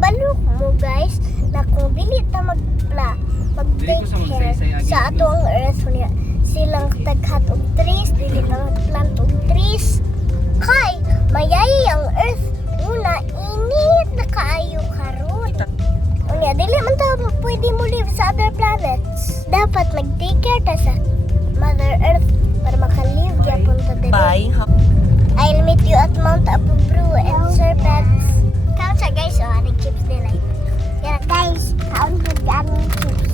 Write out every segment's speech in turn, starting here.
kabalo mo guys na kung dili ta mag-take care sa ato ang earth niya silang taghat og trees dili ta plant og trees kay mayayi ang earth una init na kaayo karon unya dili man ta pwede mo live sa other planets dapat mag-take care ta sa Mother Earth para makalive gyapon ta dili. Bye. I'll meet you at Mount Apu Brew and Serpents. Count siya guys, oh, aning chips nila. Yan guys, count ko gaming chips.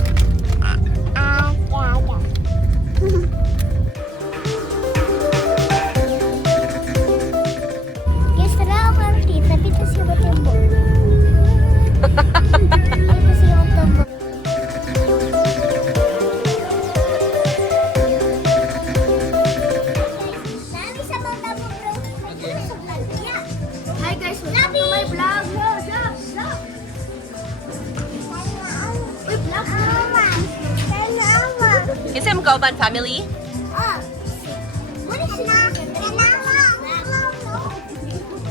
Yeah. Guys, tara ako ang tita. Pito siya matumbo. Pito siya matumbo. Nami sa Mount Apu Brew. Hi guys, welcome to my vlog. Vlog. Uy, vlog. Kasi mo kauban family? What is it?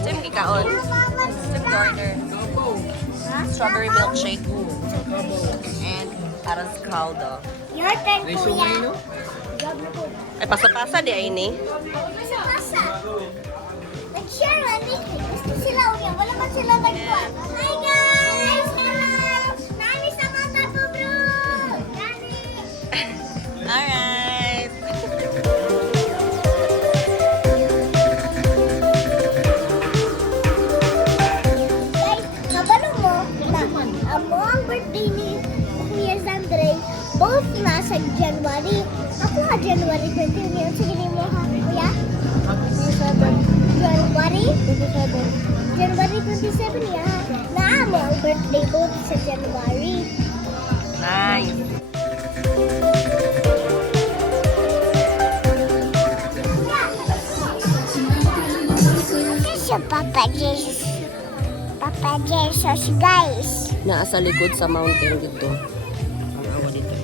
Sim kikaon. Sim order. Strawberry milkshake. And arroz caldo. Your turn, kuya. Ay, pasa-pasa di ay ni. Masa-masa. Nag-share man ni. Gusto sila unya. Wala man sila nagkuhan. Hi guys! Nani sa Mount Apu Brew! Nani! Alright. Guys, kabalo mo na amo ang birthday ni Kuya Sandre both nasa January. Ako nga January 20 yun. Sige ni mo ha, Kuya? January 27. January 27 ya. Naamo ang birthday both sa January. Nice. This is Papa Jesus. Papa Jesus, guys. Naa sa likod sa mountain dito. Ang awa dito.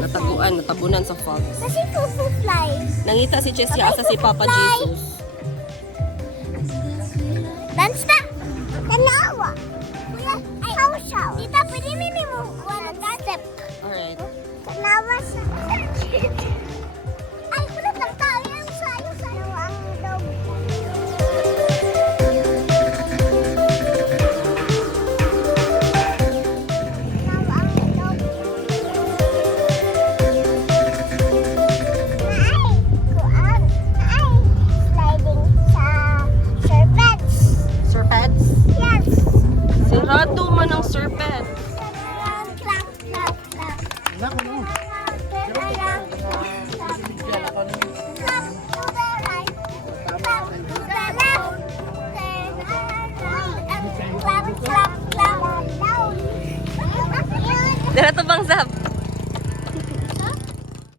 Natabunan sa fog. Kasi fufu fly. Nangita si Chesia asa si Papa Fly. Jesus. Dance na! Tanawa! Kuya, how? Tita, pwede mimi mo one step. Alright. Tanawa sa... Ay, kulot lang tayo. Yung sayo ang dog. Tanawa ang dog. Naay, sliding sa serpents. Serpents? Yes. Sirado man ang serpent. Clap, clap, clap. Clap to the right. Clap to the left. Clap, clap, clap. Dara to bang zap.